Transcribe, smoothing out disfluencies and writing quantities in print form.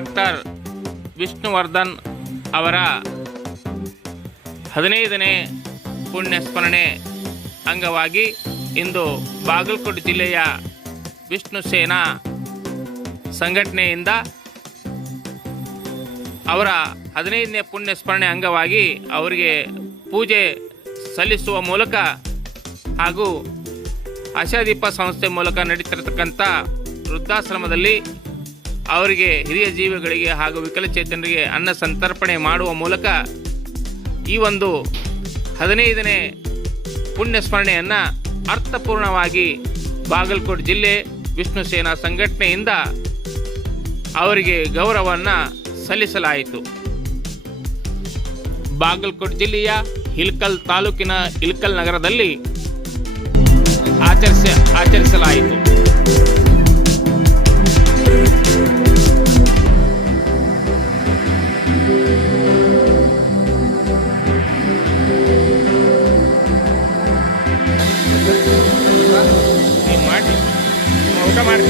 Doctor Vishnuvardhan ಅವರ 15ನೇ ಪುಣ್ಯಸ್ಮರಣೆ ಅಂಗವಾಗಿ ಇಂದು ಬಾಗಲಕೋಟೆ ಜಿಲ್ಲೆಯ ವಿಷ್ಣು ಸೇನಾ ಸಂಘಟನೆಯಿಂದ ಅವರ 15ನೇ ಪುಣ್ಯಸ್ಮರಣೆ ಅಂಗವಾಗಿ ಅವರಿಗೆ ಪೂಜೆ ಸಲ್ಲಿಸುವ ಮೂಲಕ ಹಾಗೂ ಆಶಾದೀಪ ಸಂಸ್ಥೆ ಮೂಲಕ ನಡೀತಿರತಕ್ಕಂಥ ವೃದ್ಧಾಶ್ರಮದಲ್ಲಿ ಅವರಿಗೆ ಹಿರಿಯ ಜೀವಿಗಳಿಗೆ ಹಾಗೂ ವಿಕಲಚೇತನರಿಗೆ ಅನ್ನ ಸಂತರ್ಪಣೆ ಮಾಡುವ ಮೂಲಕ ಈ ಒಂದು 15ನೇ ಪುಣ್ಯಸ್ಮರಣೆಯನ್ನು ಅರ್ಥಪೂರ್ಣವಾಗಿ ಬಾಗಲಕೋಟೆ ಜಿಲ್ಲೆ ವಿಷ್ಣು ಸೇನಾ ಸಂಘಟನೆಯಿಂದ ಅವರಿಗೆ ಗೌರವವನ್ನು ಸಲ್ಲಿಸಲಾಯಿತು. ಬಾಗಲಕೋಟೆ ಜಿಲ್ಲೆಯ ಇಳಕಲ್ ತಾಲೂಕಿನ ಇಳಕಲ್ ನಗರದಲ್ಲಿ ಆಚರಿಸಲಾಯಿತು. ಊಟ ಮಾಡಿ